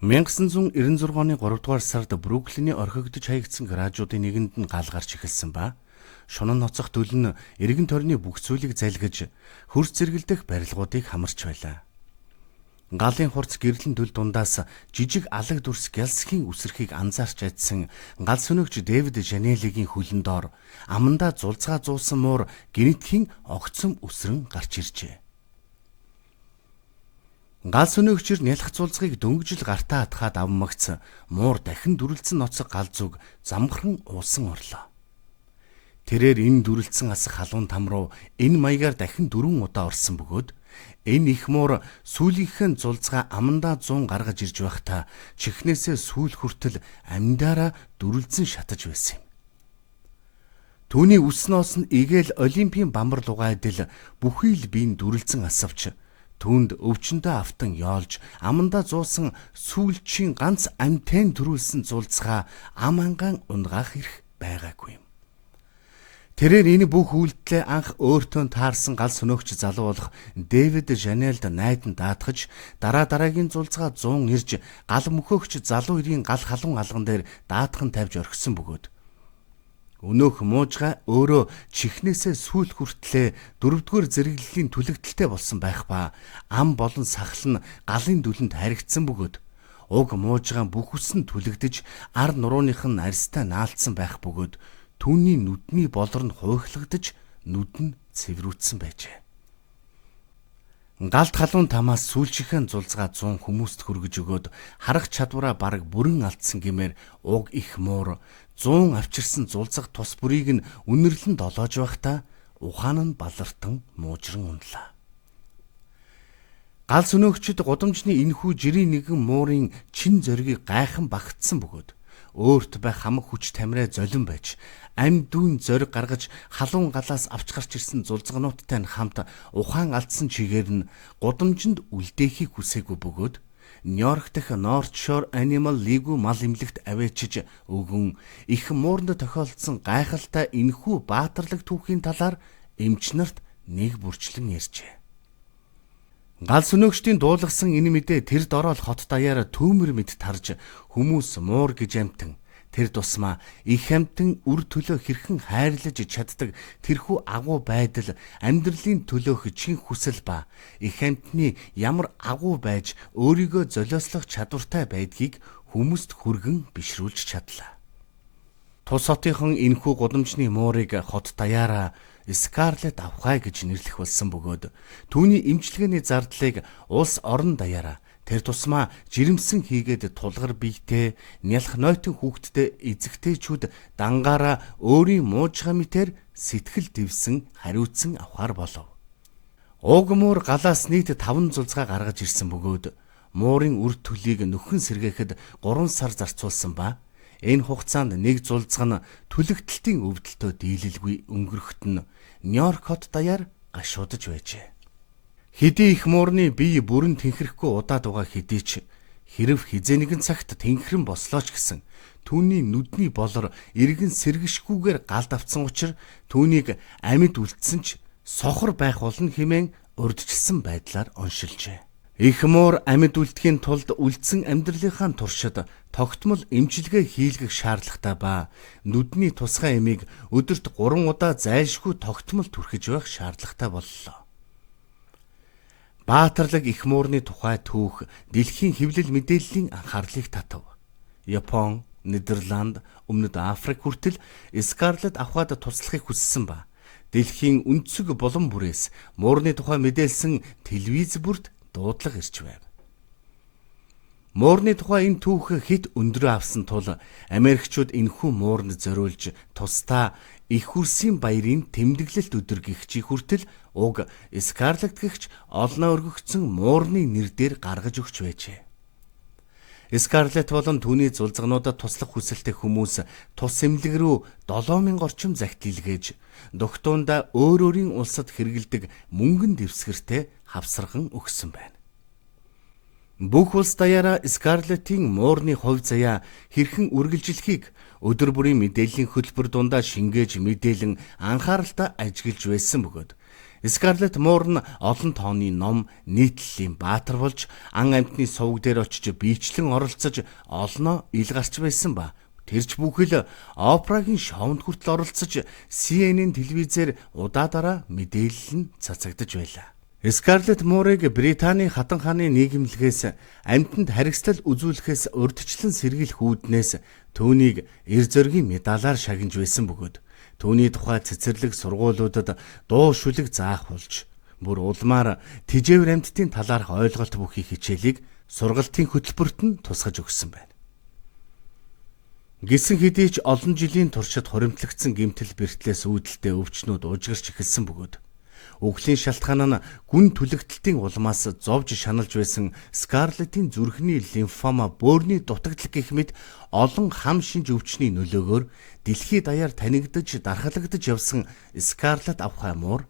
1996 оны 3 дугаар сард Бруклиний орхигдож хаягдсан гаражуудын нэгэнд нь гал гарч эхэлсэн ба шунан ноцох дөл нь эргэн тойрны бүх зүйлийг залгиж хөрс зэргэлдэх барилгуудыг хамарч байлаа. Галын хурц гэрлэн дөл дундаас жижиг алаг дүрс гялсхийн үсрэхийг анзаарч адсан гал сүнөгч Дэвид Жанелигийн хөлн доор амандаа зулцгаа зуусан муур гинэтхийн огцом үсрэн гарч иржээ. Гал сүнөгчөр нялх зулцгийг дөнгөжл гартаа атгаад авмагц муур дахин дүрлцэн ноцог гал зүг замхран уусан орлоо. Тэрээр энэ дүрлцэн асах халуун там руу энэ маягаар дахин 4 удаа орсон бөгөөд энэ их муур сүүлийнхээ зулцгаа амандаа 100 гаргаж ирж байхдаа чихнээсээ сүүл хүртэл амьдаараа дүрлцэн шатаж байсан юм. Түүний үснөөс нь игээл олимпийн бамбар лугайдэл бүхий л биеийн дүрлцэн асавч түүнд өвчнөдөө автан яолж амандаа зуусан сүүлчийн ганц амьтэн төрүүлсэн зулцгаа ам ангаан унгаах эрх байгаагүй юм. Тэрээр энэ бүх үйлдэлээ анх өөртөө таарсан гал сүнөгч залуу болох Дэвид Жанелд найдан даатгаж дараагийн зулцгаа 100 ирж гал мөхөөгч залуу ирийн гал халуун алган дээр даатхан тавьж орхисон бөгөөд өнөөх муужгаа өөрөө чихнээсээ сүүл хүртлээ 4-р зэрэглэлийн түлэгдэлтэй болсон байх ба ам болон сахал нь галын дүлэнд харигдсан бөгөөд уг муужгаа бүх үс нь түлэгдэж ар нурууных нь арьстай наалтсан байх бөгөөд түүний нүдний болор нь хуйхлагдаж нүд нь цэврүүцсэн байжээ. Галт халуун тамаас сүүлчийнхээ зулцгаа 100 хүмүүст хүргэж өгөөд харах чадвараа бараг бүрэн алдсан гэмээр уг их муур 100 авчирсан зулцах тус бүрийг нь үнэрлэн долоож байхдаа ухаан нь балартан муужран унлаа. Гал сүнөгчд гудамжны энэхүү жирийн нэгэн муурын чин зоригийг гайхан багтсан бөгөөд өөрт байх хамаг хүч тамираа золин байж амь дүүн зориг гаргаж халуун галаас авч гарч ирсэн зулцгануудтай нь хамт ухаан алдсан чигээр нь гудамжинд үлдээхийг хүсээгүй бөгөөд Нью-Йорк дэх North Shore Animal League мал эмнэлэгт авэачиж өгөн их мууранд тохиолдсон гайхалтай энэхүү баатарлаг түүхийн талаар эмч нарт нэг бүрчлэн ярьжээ. Гал сүнөгчдийн дуулгасан энэ мэдээ тэр дорол хот даяараа түүмэр мэд тарж хүмүүс муур гэж амтан тэр тусмаа их амтан үр төлөө хэрхэн хайрлаж чаддаг тэрхүү агуу байдал амьдралын төлөөх чин хүсэл ба их амтны ямар агуу байж өөрийгөө золиослох чадвартай байдгийг хүмүүст хүргэн бишрүүлж чадлаа. Тус хотынхон энэхүү гудамжны муурыг хот даяараа Скарлет авхай гэж нэрлэх болсон бөгөөд түүний эмчилгээний зардлыг улс орон даяараа тэр тусмаа жирэмсэн хийгээд тулгар биетэй нялх нойтон хүүхдтэй эзэгтэйчүүд дангаараа өөрийн муужгаа мэтэр сэтгэл дэвсэн хариуцсан авахар болов. Уг муур галаас нийт 5 зулцгаа гаргаж ирсэн бөгөөд муурын үр төлийг нөхөн сэргээхэд 3 сар зарцуулсан ба энэ хугацаанд нэг зулцг нь түлэгдэлтийн өвдөлтөд дийлэлгүй өнгөрөхт нь Нью-Йорк хот даяар гашуудж байжээ. Хэдий их муурны бие бүрэн тэнхрэхгүй удаад угаа хэдий ч хэрв хизээ нэгэн цагт тэнхрэн бослооч гэсэн түүний нүдний болор эргэн сэргэшгүйгээр галд авцсан учраас түүнийг амьд үлдсэн ч сохор байх болно хэмээн урдчилсан байдлаар оншилжээ. Их муур амьд үлдэхийн тулд үлдсэн амьдралынхаа туршид тогтмол эмчилгээ хийлгэх шаардлагатай ба нүдний тусгай эмийг өдөрт 3 удаа зайлшгүй тогтмол түрхэж байх шаардлагатай боллоо. Баатарлаг их муурны тухай түүх дэлхийн хэвлэл мэдээллийн анхаарлыг татав. Япон, Нидерланд, Өмнөд Африк хүртэл Скарлет авахад туслахыг хүссэн ба дэлхийн өнцөг булан бүрээс муурны тухай мэдээлсэн телевиз бүрт дуудлага ирж байв. Муурны тухай энэ түүх хит өндрөө авсан тул Америкчууд энэхүү мууранд зориулж тусдаа их хөрсийн баярын тэмдэглэлт өдөр гихчий хүртэл уг Скарлет гихч олноо өргөгдсөн муурны нэр дээр гаргаж өгч байжээ. Скарлет болон түүний зулцгануудад туслах хүсэлтэй хүмүүс тус эмнэлэг рүү 7000 орчим загт илгээж дугтуунда өөрийн улсад хэрэгэлдэг мөнгөн дэвсгэртэй хавсархан өгсөн байна. Бүх улс даяараа Скарлетийн муурны хувь заяа хэрхэн үргэлжилхийг өдөр бүрийн мэдээллийн хөтөлбөр дундаа шингээж мэдээлэн анхааралтай ажиглаж байсан бөгөөд Скарлетт Муур нь олон тооны ном, нийтлэлийн баатар болж, ан амьтны сувг дээр очиж биечлэн оролцож олноо ил гарч байсан ба тэрч бүхэл Опрагийн шоунд хүртэл оролцож CNN телевизээр удаа мэдээлэл нь цацагдж байлаа. Скарлетт Муурыг Британий хатан хааны нийгэмлэгээс амьтанд харгислал үзүүлэхээс урьдчилан сэргийлэх үүднээс түүнийг эр зөргийн медалаар шагнаж байсан бөгөөд түүний тухай цэцэрлэг сургуулиудад дуу шүлэг заах болж бүр улмаар тэжээвэр амьтдын талаарх ойлголт бүхий хичээлийг сургалтын хөтөлбөрт нь тусгаж өгсөн байна. Гисэн хэдий ч олон жилийн туршид хуримтлагдсан гэмтэл бэртлээс үүдэлтэй өвчнүүд ужгарч эхэлсэн бөгөөд үхлийн шалтгаан нь гүн түлэгтэлтийн улмаас зовж шаналж байсан Скарлеттийн зүрхний лимфома бөөрийн дутагдал гэх мэт олон хам шинж өвчний нөлөөгөөр дэлхийд даяар танигдж дархалагдж явсан Скарлетт Авхай Муур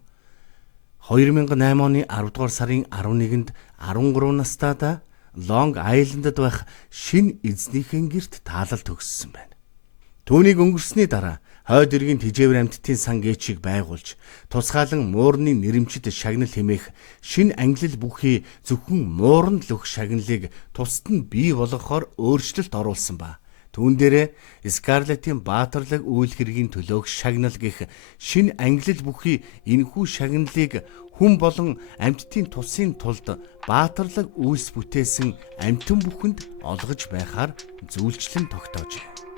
2008 оны 10 дугаар сарын 11-нд 13 настайдаа Лонг Айлендд байх шинэ эзнийхэн гэрт таалал төгссөн байна. Түүнийг өнгөрсний дараа хойд эргийн тэжээвэр амьтдын сан гээчийг байгуулж тусгаалan Муурны нэрэмжид шагнал хэмээх шинэ ангилал бүхий зөвхөн Мууранд л өгөх шагналыг тусад нь бий болгохоор өөрчлөлт оруулсан ба түүн дээрээ Скарлеттийн баатарлаг үйл хэргийн төлөөх шагнал гэх шинэ ангилал бүхий энэхүү шагналыг хүн болон амьтдын тусын тулд баатарлаг үйлс бүтээсэн амьтан бүхэнд олгож байхаар зүйлчлэн тогтоожээ.